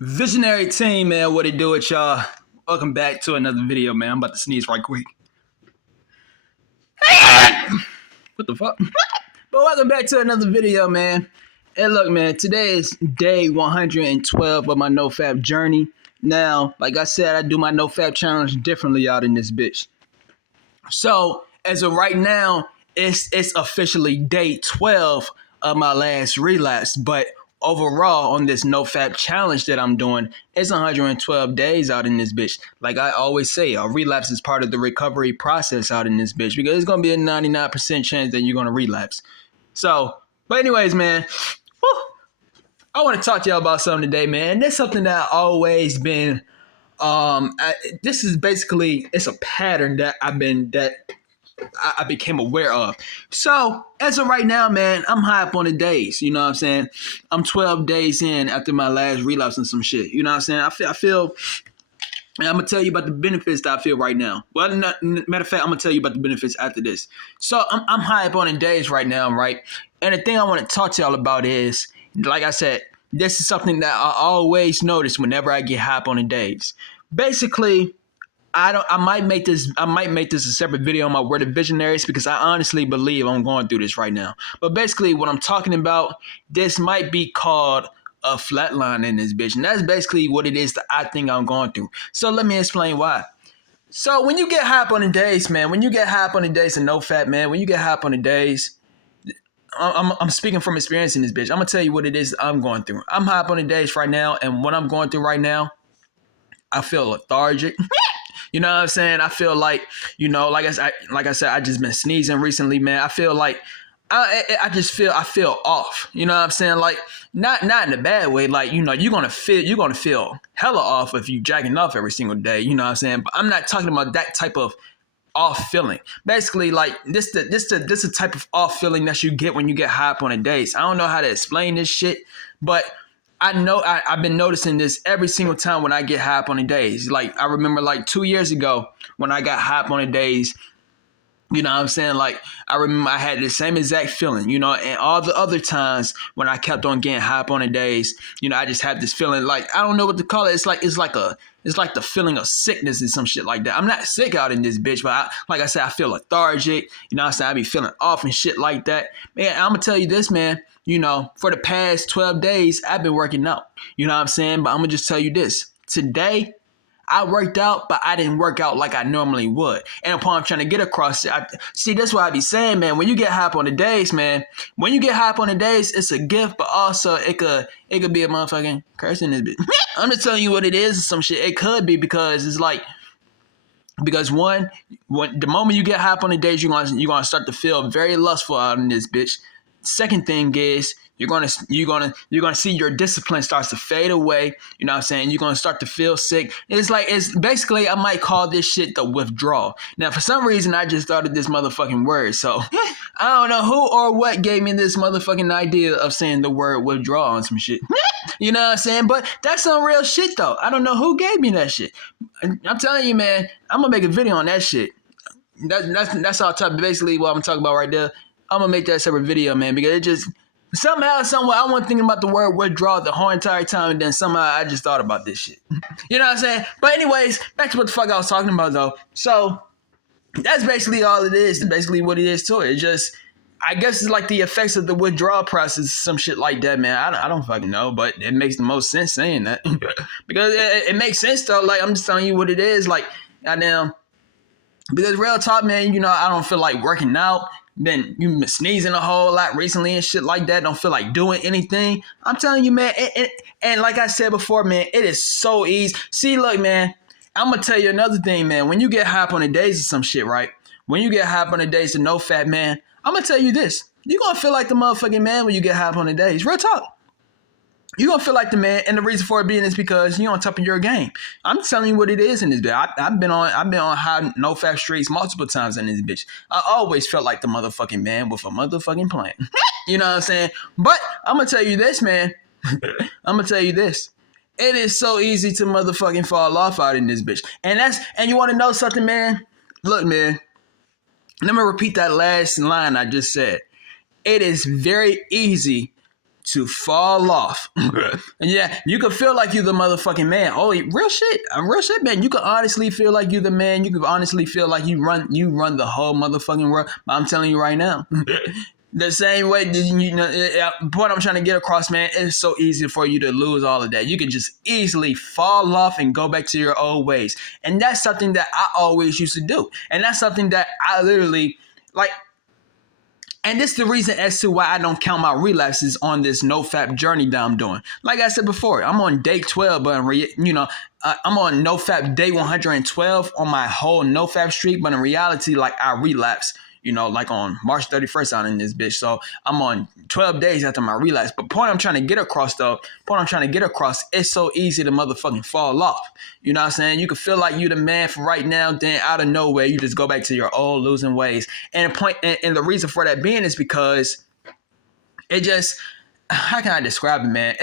Visionary team, man, what it do with y'all? Welcome back to another video, man. I'm about to sneeze right quick. What the fuck? But welcome back to another video, man. And look, man, today is day 112 of my Nofap journey. Now, like I said, I do my Nofap challenge differently out in this bitch. So, as of right now, it's officially day 12 of my last relapse, but overall on this Nofap challenge that I'm doing, it's 112 days out in this bitch. Like I always say, a relapse is part of the recovery process out in this bitch because it's gonna be a 99% chance that you're gonna relapse. So, but anyways, man, whew, I want to talk to y'all about something today, man. That's something that I always been. This is basically it's a pattern that I became aware of. So as of right now, man, I'm high up on the days. You know what I'm saying? I'm 12 days in after my last relapse and some shit. You know what I'm saying? I feel. And I'm gonna tell you about the benefits that I feel right now. Well, matter of fact, I'm gonna tell you about the benefits after this. So I'm high up on the days right now, right? And the thing I want to talk to y'all about is, like I said, this is something that I always notice whenever I get high up on the days. Basically, I might make this a separate video on my word of visionaries because I honestly believe I'm going through this right now. But basically what I'm talking about, this might be called a flatline in this bitch. And that's basically what it is that I think I'm going through. So let me explain why. So when you get high up on the days, man, when you get high up on the days and Nofap, man, when you get high up on the days, I'm speaking from experience in this bitch. I'm gonna tell you what it is I'm going through. I'm high up on the days right now, and what I'm going through right now, I feel lethargic. You know what I'm saying? I feel like, like I said, I just been sneezing recently, man. I feel like I feel off. You know what I'm saying? Like not in a bad way. Like, you're gonna feel hella off if you jacking off every single day. You know what I'm saying? But I'm not talking about that type of off feeling. Basically, like this the type of off feeling that you get when you get high up on a days. I don't know how to explain this shit, but I know I've been noticing this every single time when I get high up on the days. Like I remember like 2 years ago when I got high up on the days. You know what I'm saying? Like, I remember I had the same exact feeling, and all the other times when I kept on getting high up on the days, I just had this feeling like, I don't know what to call it. It's like the feeling of sickness and some shit like that. I'm not sick out in this bitch, but like I said, I feel lethargic. You know what I'm saying? I be feeling off and shit like that. Man, I'm going to tell you this, man. For the past 12 days, I've been working out. You know what I'm saying? But I'm going to just tell you this. Today, I worked out, but I didn't work out like I normally would. And upon I'm trying to get across, that's what I be saying, man. When you get high up on the days, man, it's a gift, but also it could be a motherfucking curse in this bitch. I'm just telling you what it is, some shit. It could be because it's like, because when the moment you get high up on the days, you're gonna start to feel very lustful out in this bitch. Second thing is you're gonna see your discipline starts to fade away. You know what I'm saying? You're gonna start to feel sick. It's basically, I might call this shit the withdrawal. Now, for some reason, I just started this motherfucking word. So I don't know who or what gave me this motherfucking idea of saying the word withdrawal and some shit. You know what I'm saying? But that's some real shit though. I don't know who gave me that shit. I'm telling you, man, I'm gonna make a video on that shit. That's all type. Basically, what I'm talking about right there. I'm gonna make that separate video, man, because it just somehow, somewhere, I wasn't thinking about the word withdrawal the whole entire time, and then somehow I just thought about this shit. You know what I'm saying? But anyways, back to what the fuck I was talking about though. So that's basically all it is. That's basically what it is to it. It's just, I guess it's like the effects of the withdrawal process, some shit like that, man. I don't fucking know, but it makes the most sense saying that. Because it makes sense though. Like, I'm just telling you what it is. Like, goddamn. Because real talk, man, I don't feel like working out. Then you've been sneezing a whole lot recently and shit like that. Don't feel like doing anything. I'm telling you, man. And like I said before, man, it is so easy. See, look, man, I'm going to tell you another thing, man. When you get high up on the days of some shit, right? When you get high up on the days of Nofap, man, I'm going to tell you this. You're going to feel like the motherfucking man when you get high up on the days. Real talk. You're going to feel like the man, and the reason for it being is because you're on top of your game. I'm telling you what it is in this bitch. I've been on high Nofap streets multiple times in this bitch. I always felt like the motherfucking man with a motherfucking plan. You know what I'm saying? But I'm going to tell you this, man. I'm going to tell you this. It is so easy to motherfucking fall off out in this bitch. And you want to know something, man? Look, man. Let me repeat that last line I just said. It is very easy to fall off. And yeah, you can feel like you're the motherfucking man. Oh, real shit, man. You can honestly feel like you're the man. You can honestly feel like you run the whole motherfucking world. But I'm telling you right now, the same way, what I'm trying to get across, man, it's so easy for you to lose all of that. You can just easily fall off and go back to your old ways. And that's something that I always used to do. And that's something that I literally, like, and this is the reason as to why I don't count my relapses on this Nofap journey that I'm doing. Like I said before, I'm on day 12, but I'm on Nofap day 112 on my whole Nofap streak. But in reality, like, I relapse, like on March 31st out in this bitch. So I'm on 12 days after my relapse. But point I'm trying to get across, it's so easy to motherfucking fall off. You know what I'm saying? You can feel like you the man for right now, then out of nowhere, you just go back to your old losing ways. And the reason for that being is because it just, how can I describe it, man?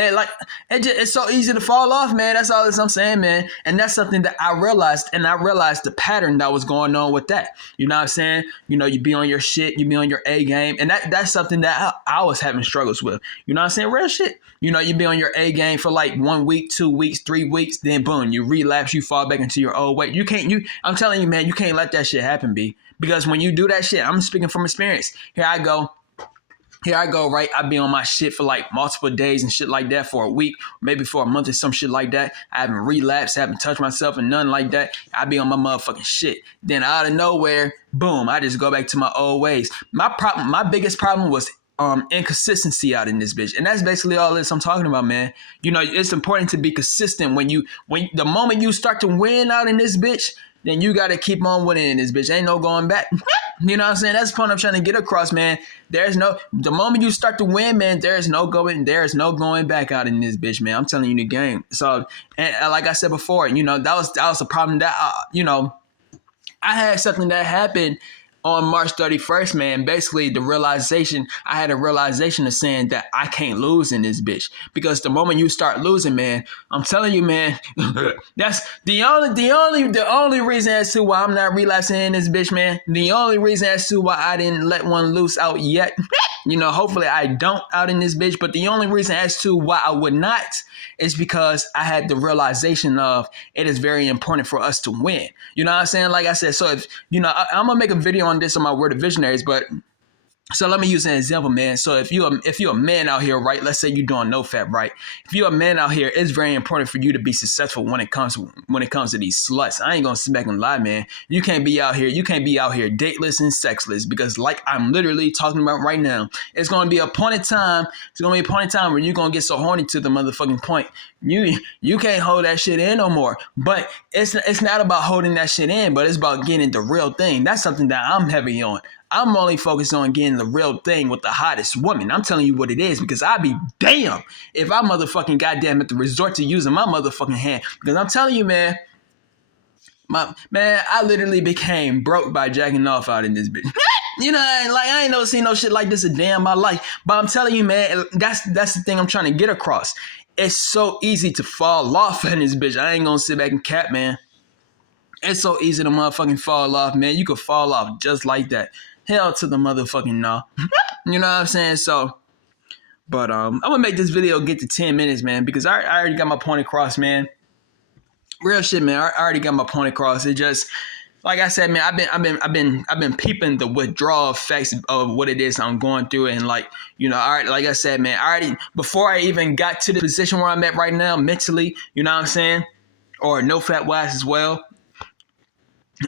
It's so easy to fall off, man. That's all I'm saying, man. And that's something that I realized, and I realized the pattern that was going on with that. You know what I'm saying? You be on your shit, you be on your A game, and that's something that I was having struggles with. You know what I'm saying? Real shit. You be on your A game for like 1 week, 2 weeks, 3 weeks, then boom, you relapse, you fall back into your old way. I'm telling you, man, you can't let that shit happen, B. Because when you do that shit, I'm speaking from experience. Here I go, right? I be on my shit for like multiple days and shit like that for a week, maybe for a month or some shit like that. I haven't relapsed, haven't touched myself and nothing like that. I be on my motherfucking shit. Then out of nowhere, boom, I just go back to my old ways. My biggest problem was inconsistency out in this bitch. And that's basically all this I'm talking about, man. It's important to be consistent when the moment you start to win out in this bitch, then you got to keep on winning in this bitch. Ain't no going back. You know what I'm saying? That's the point I'm trying to get across, man. The moment you start to win, man, there's no going back out in this bitch, man. I'm telling you the game. So, and like I said before, that was a problem that, I had something that happened on March 31st, man. Basically, I had a realization of saying that I can't lose in this bitch. Because the moment you start losing, man, I'm telling you, man, that's the only reason as to why I'm not relapsing in this bitch, man. The only reason as to why I didn't let one loose out yet. Hopefully I don't out in this bitch. But the only reason as to why I would not is because I had the realization of it is very important for us to win. You know what I'm saying? Like I said, so if, I'm going to make a video on this on my Word of Visionaries, but so let me use an example, man. So if you're a man out here, right? Let's say you're doing Nofap, right? If you're a man out here, it's very important for you to be successful when it comes to these sluts. I ain't gonna sit back and lie, man. You can't be out here dateless and sexless, because like I'm literally talking about right now, it's gonna be a point in time. It's gonna be a point in time where you're gonna get so horny to the motherfucking point. You can't hold that shit in no more. But it's not about holding that shit in, but it's about getting the real thing. That's something that I'm heavy on. I'm only focused on getting the real thing with the hottest woman. I'm telling you what it is, because I be damn if I motherfucking goddamn have to resort to using my motherfucking hand. Because I'm telling you, man, I literally became broke by jacking off out in this bitch. I ain't never seen no shit like this a day in my life. But I'm telling you, man, that's the thing I'm trying to get across. It's so easy to fall off in this bitch. I ain't gonna sit back and cap, man. It's so easy to motherfucking fall off, man. You could fall off just like that. Hell to the motherfucking no. You know what I'm saying? So, but I'm gonna make this video get to 10 minutes, man, because I already got my point across, man. Real shit, man. I already got my point across. It just, like I said, man, I've been peeping the withdrawal effects of what it is I'm going through, and like I said, man, before I even got to the position where I'm at right now mentally, you know what I'm saying, or Nofap wise as well.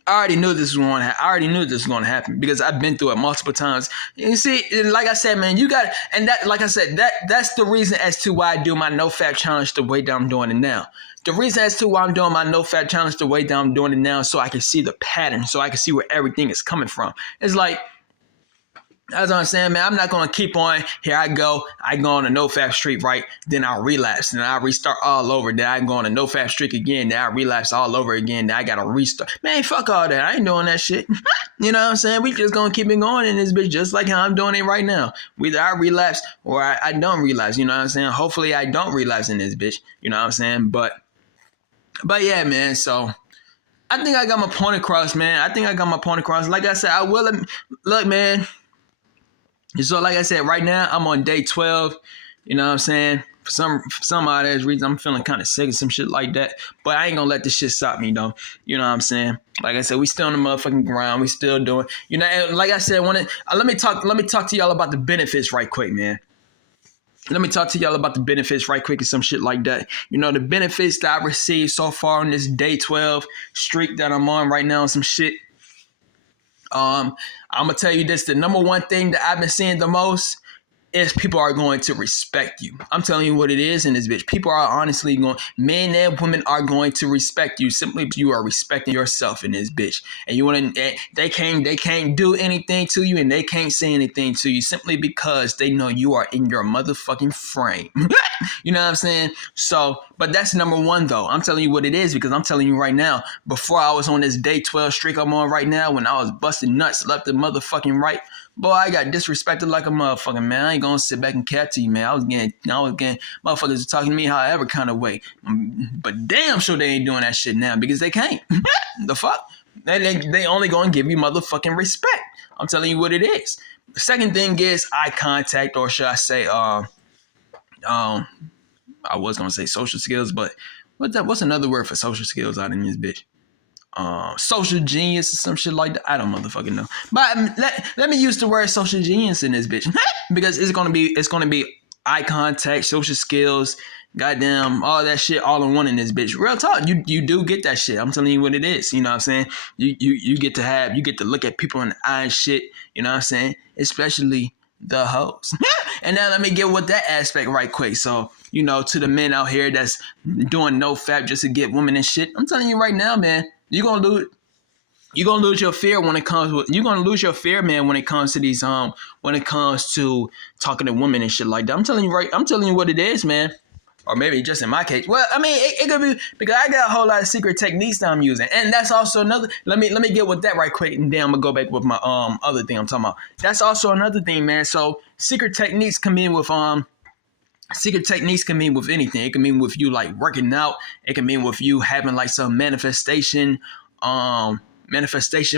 I already knew this was going to happen because I've been through it multiple times. You see, like I said, man, that's the reason as to why I do my Nofap challenge the way that I'm doing it now. The reason as to why I'm doing my Nofap challenge the way that I'm doing it now, so I can see the pattern, so I can see where everything is coming from. It's like, as I'm saying, man, I'm not going to keep on. Here I go on a Nofap streak, right? Then I relapse. Then I restart all over. Then I go on a Nofap streak again. Then I relapse all over again. Then I got to restart. Man, fuck all that. I ain't doing that shit. You know what I'm saying? We just going to keep it going in this bitch just like how I'm doing it right now. Either I relapse or I don't relapse. You know what I'm saying? Hopefully I don't relapse in this bitch. You know what I'm saying? But yeah, man. So I think I got my point across, man. Like I said, I will. Look, man. So like I said, right now I'm on day 12. You know what I'm saying? For some odd ass reason, I'm feeling kind of sick and some shit like that. But I ain't gonna let this shit stop me though. You know what I'm saying? Like I said, we still on the motherfucking grind. We still doing. You know, and like I said, let me talk to y'all about the benefits right quick, man. Let me talk to y'all about the benefits right quick and some shit like that. You know, the benefits that I received so far on this day 12 streak that I'm on right now and some shit. I'm gonna tell you this: the number one thing that I've been seeing the most is people are going to respect you. I'm telling you what it is in this bitch. People are honestly going, men and women are going to respect you simply because you are respecting yourself in this bitch. And you want to, they can't do anything to you and they can't say anything to you simply because they know you are in your motherfucking frame. You know what I'm saying? So, but that's number one though. I'm telling you what it is because I'm telling you right now, before I was on this day 12 streak I'm on right now, when I was busting nuts left and motherfucking right, boy, I got disrespected like a motherfucking man. I ain't gonna sit back and cap to you, man. I was getting, motherfuckers were talking to me however kind of way. But damn sure they ain't doing that shit now because they can't. The fuck? They only gonna give you motherfucking respect. I'm telling you what it is. The second thing is eye contact, or should I say, I was gonna say social skills, but what's another word for social skills out in this bitch? Social genius or some shit like that. I don't motherfucking know. But let me use the word social genius in this bitch because it's gonna be eye contact, social skills, goddamn all that shit all in one in this bitch. Real talk, you do get that shit. I'm telling you what it is. You know what I'm saying? You get to look at people in the eye and shit. You know what I'm saying? Especially the hoes. And now let me get with that aspect right quick. So, you know, to the men out here that's doing Nofap just to get women and shit, I'm telling you right now, man, you're gonna lose your fear when it comes with you're gonna lose your fear, man, when it comes to these when it comes to talking to women and shit like that. I'm telling you what it is, man. Or maybe just in my case. Well, I mean, it could be because I got a whole lot of secret techniques that I'm using. And that's also another let me get with that right quick and then I'm gonna go back with my other thing I'm talking about. That's also another thing, man. So secret techniques can mean with anything. It can mean with you like working out. It can mean with you having like some manifestation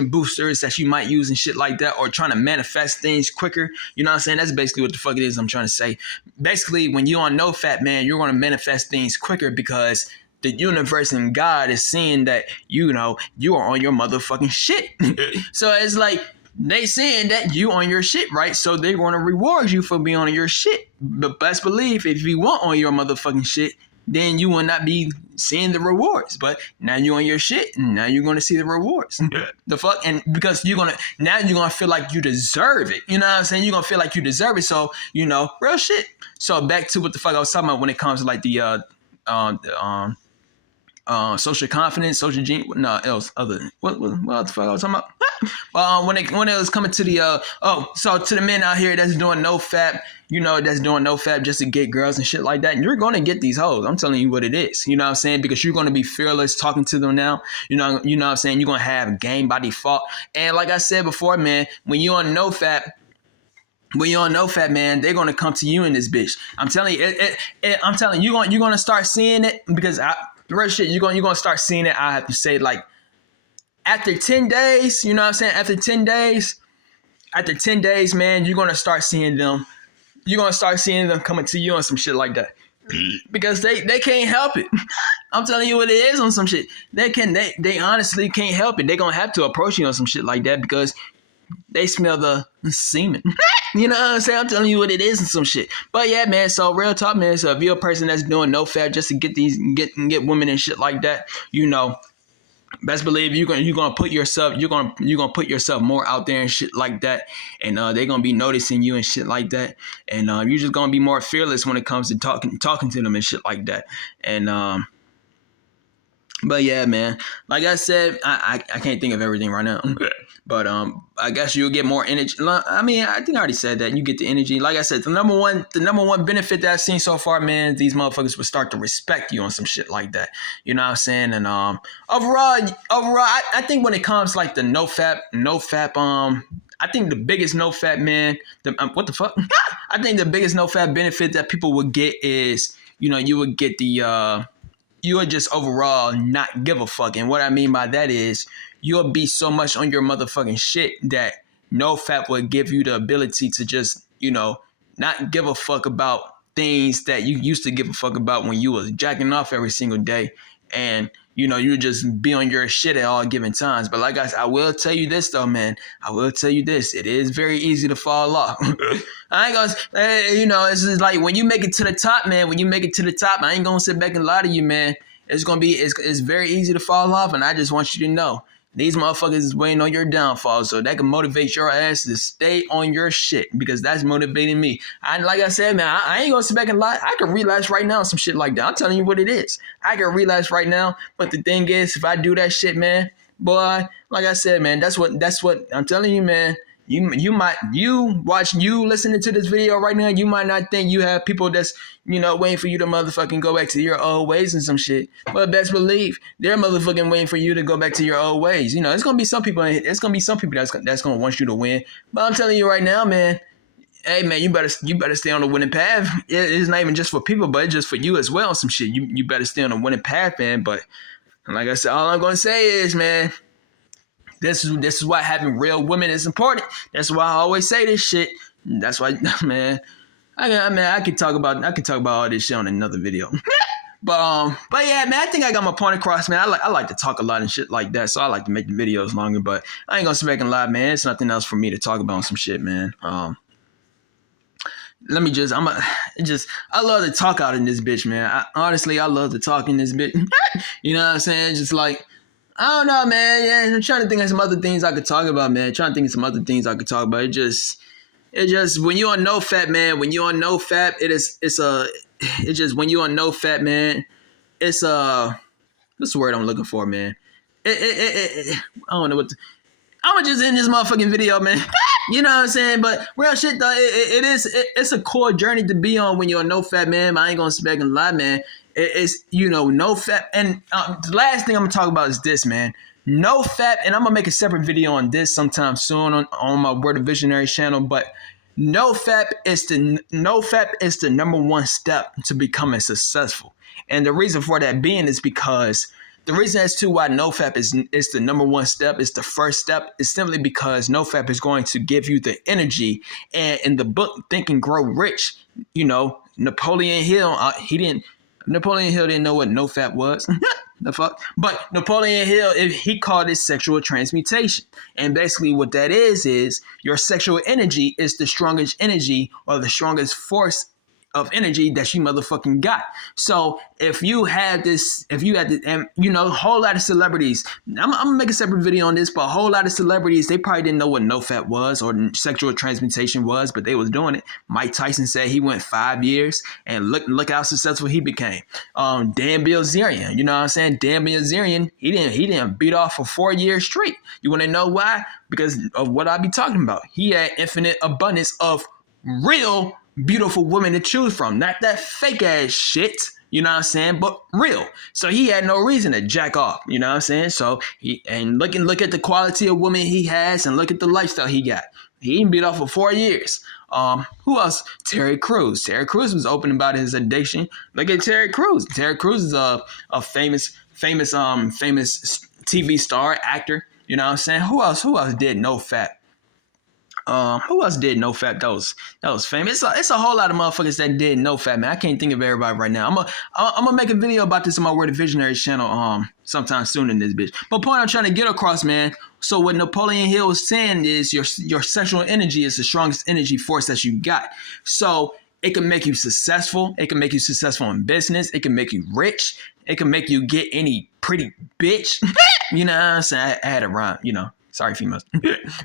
boosters that you might use and shit like that, or trying to manifest things quicker. You know what I'm saying? That's basically what the fuck it is I'm trying to say. Basically, when you're on Nofap, man, you're going to manifest things quicker because the universe and God is seeing that, you know, you are on your motherfucking shit. So it's like, they saying that you on your shit, right? So they're going to reward you for being on your shit. But best believe if you weren't on your motherfucking shit, then you will not be seeing the rewards. But now you're on your shit, and now you're going to see the rewards. The fuck? And because you're going to feel like you deserve it. You know what I'm saying? You're going to feel like you deserve it. So, you know, real shit. So back to what the fuck I was talking about when it comes to like the social confidence, social genius, no, else other than what the fuck I was talking about? When it was coming to the so to the men out here that's doing Nofap, you know, that's doing Nofap just to get girls and shit like that, and you're gonna get these hoes. I'm telling you what it is. You know what I'm saying? Because you're gonna be fearless talking to them now. You know what I'm saying? You're gonna have game by default. And like I said before, man, when you're on Nofap, man, they're gonna come to you in this bitch. I'm telling you, I'm telling you, you're gonna start seeing it because the real shit, you're gonna start seeing it. I have to say, like, after 10 days, you know what I'm saying? After 10 days, man, you're gonna start seeing them. You're gonna start seeing them coming to you on some shit like that. Because they can't help it. I'm telling you what it is on some shit. They honestly can't help it. They're gonna have to approach you on some shit like that because they smell the semen. You know what I'm saying? I'm telling you what it is and some shit. But yeah, man, so real talk, man. So if you're a person that's doing Nofap just to get women and shit like that, you know, best believe you're gonna put yourself put yourself more out there and shit like that, and they're gonna be noticing you and shit like that, and you're just gonna be more fearless when it comes to talking to them and shit like that, and but yeah, man, like I said, I can't think of everything right now. But I guess you'll get more energy. I mean, I think I already said that. You get the energy. Like I said, the number one benefit that I've seen so far, man, these motherfuckers will start to respect you on some shit like that. You know what I'm saying? And overall, I think when it comes to like the Nofap, I think the biggest Nofap, man, what the fuck? I think the biggest Nofap benefit that people would get is, you know, you would get the you would just overall not give a fuck. And what I mean by that is you'll be so much on your motherfucking shit that Nofap would give you the ability to just, you know, not give a fuck about things that you used to give a fuck about when you was jacking off every single day, and you know you just be on your shit at all given times. But like I will tell you this though, man. I will tell you this. It is very easy to fall off. I ain't gonna, you know, it's just like when you make it to the top, man. When you make it to the top, I ain't gonna sit back and lie to you, man. It's very easy to fall off, and I just want you to know. These motherfuckers is waiting on your downfall, so that can motivate your ass to stay on your shit, because that's motivating me. Like I said, man, I ain't gonna sit back and lie. I can relapse right now on some shit like that. I'm telling you what it is. I can relapse right now, but the thing is, if I do that shit, man, boy, like I said, man, that's what I'm telling you, man. You listening to this video right now, you might not think you have people that's, you know, waiting for you to motherfucking go back to your old ways and some shit. But best believe they're motherfucking waiting for you to go back to your old ways. You know, it's gonna be some people that's gonna want you to win. But I'm telling you right now, man. Hey man, you better stay on the winning path. It's not even just for people, but it's just for you as well. Some shit. You better stay on the winning path, man. But like I said, all I'm gonna say is, man. This is why having real women is important. That's why I always say this shit. That's why, man. I could talk about all this shit on another video. but yeah, man. I think I got my point across, man. I like to talk a lot and shit like that, so I like to make the videos longer. But I ain't gonna sit back and lie, man. It's nothing else for me to talk about on some shit, man. I love to talk out in this bitch, man. Honestly, I love to talk in this bitch. You know what I'm saying? Just like. I don't know, man. Yeah, I'm trying to think of some other things I could talk about, man. It just when you're on Nofap, man. When you're on Nofap, when you're on Nofap, man. What's the word I'm looking for, man? I don't know I'm just in this motherfucking video, man. You know what I'm saying? But real shit though, it's a cool journey to be on when you're on Nofap, man. I ain't gonna sit back and lie, man. It's, you know, Nofap. And the last thing I'm gonna talk about is this, man. Nofap, and I'm gonna make a separate video on this sometime soon on my Word of Visionary channel. But Nofap is the number one step to becoming successful. And the reason for that being is because the reason as to why Nofap is the number one step, is the first step, is simply because Nofap is going to give you the energy. And in the book Think and Grow Rich, you know, Napoleon Hill didn't know what Nofap was. The fuck? But Napoleon Hill, he called it sexual transmutation. And basically what that is your sexual energy is the strongest energy, or the strongest force of energy that you motherfucking got. So if you had and you know, a whole lot of celebrities, I'm gonna make a separate video on this, but a whole lot of celebrities, they probably didn't know what Nofap was or sexual transmutation was, but they was doing it. Mike Tyson said he went 5 years, and look how successful he became. Dan Bilzerian, you know what I'm saying? Dan Bilzerian, he didn't beat off for 4 years straight. You want to know why? Because of what I be talking about. He had infinite abundance of real beautiful women to choose from, not that fake ass shit, you know what I'm saying, but real. So he had no reason to jack off, you know what I'm saying. So look at the quality of women he has, and look at the lifestyle he got. He ain't beat off for 4 years. Who else? Terry Crews. Terry Crews was open about his addiction. Look at Terry Crews. Terry Crews is a famous TV star, actor. You know what I'm saying? Who else did Nofap? Who else did Nofap? That was famous. It's a whole lot of motherfuckers that did Nofap, man. I can't think of everybody right now. I'm gonna make a video about this on my Word of Visionary channel sometime soon in this bitch. But point I'm trying to get across, man. So what Napoleon Hill was saying is your sexual energy is the strongest energy force that you got. So it can make you successful. It can make you successful in business. It can make you rich. It can make you get any pretty bitch. You know what I'm saying? I had a rhyme, you know. Sorry, females.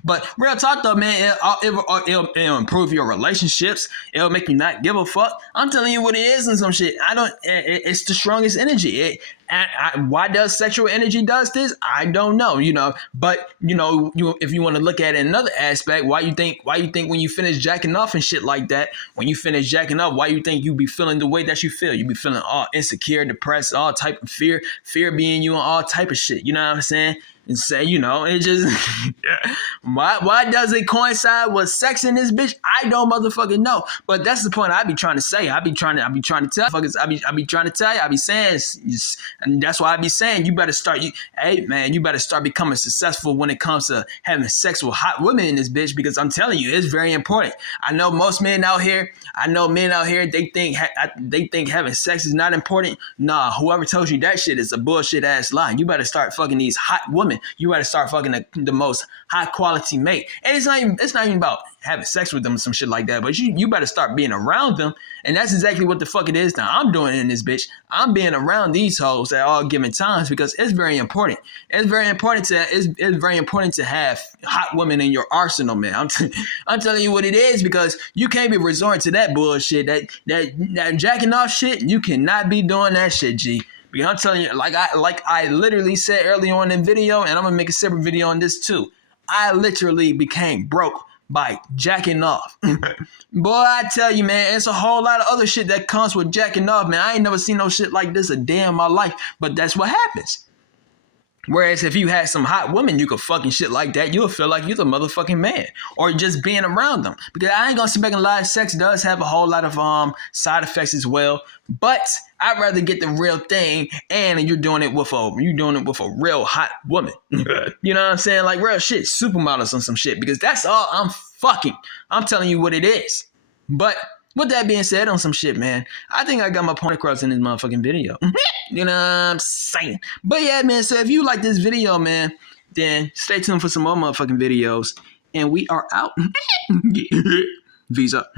But real talk though, man, it'll improve your relationships. It'll make you not give a fuck. I'm telling you what it is and some shit. It's the strongest energy. Why does sexual energy does this? I don't know, you know. But you know, if you want to look at it in another aspect, why you think when you finish jacking off and shit like that, when you finish jacking up, why you think you be feeling the way that you feel? You be feeling all insecure, depressed, all type of fear being you, and all type of shit. You know what I'm saying? And say, you know, it just why does it coincide with sex in this bitch? I don't motherfucking know. But that's the point I be trying to say. I be trying to tell motherfuckers. I be trying to tell you. I be saying And that's why I be saying you better start. Hey man, you better start becoming successful when it comes to having sex with hot women in this bitch. Because I'm telling you, it's very important. I know most men out here. They think having sex is not important. Nah, whoever tells you that shit is a bullshit ass lie. You better start fucking these hot women. You better start fucking the most high quality mate. And it's not even about having sex with them or some shit like that. But you better start being around them. And that's exactly what the fuck it is now. I'm doing in this bitch. I'm being around these hoes at all given times because it's very important. It's very important to have hot women in your arsenal, man. I'm telling you what it is because you can't be resorting to that bullshit, that jacking off shit. You cannot be doing that shit, G. Because I'm telling you, like I literally said earlier on in the video, and I'm gonna make a separate video on this too. I literally became broke by jacking off. Boy, I tell you, man, it's a whole lot of other shit that comes with jacking off, man. I ain't never seen no shit like this a day in my life, but that's what happens. Whereas if you had some hot women, you could fucking shit like that, you'll feel like you're the motherfucking man. Or just being around them. Because I ain't gonna sit back and lie, sex does have a whole lot of side effects as well. But I'd rather get the real thing and you're doing it with a real hot woman. You know what I'm saying? Like real shit, supermodels on some shit. Because that's all I'm fucking. I'm telling you what it is. But with that being said on some shit, man, I think I got my point across in this motherfucking video. You know what I'm saying? But yeah, man, so if you like this video, man, then stay tuned for some more motherfucking videos. And we are out. Visa.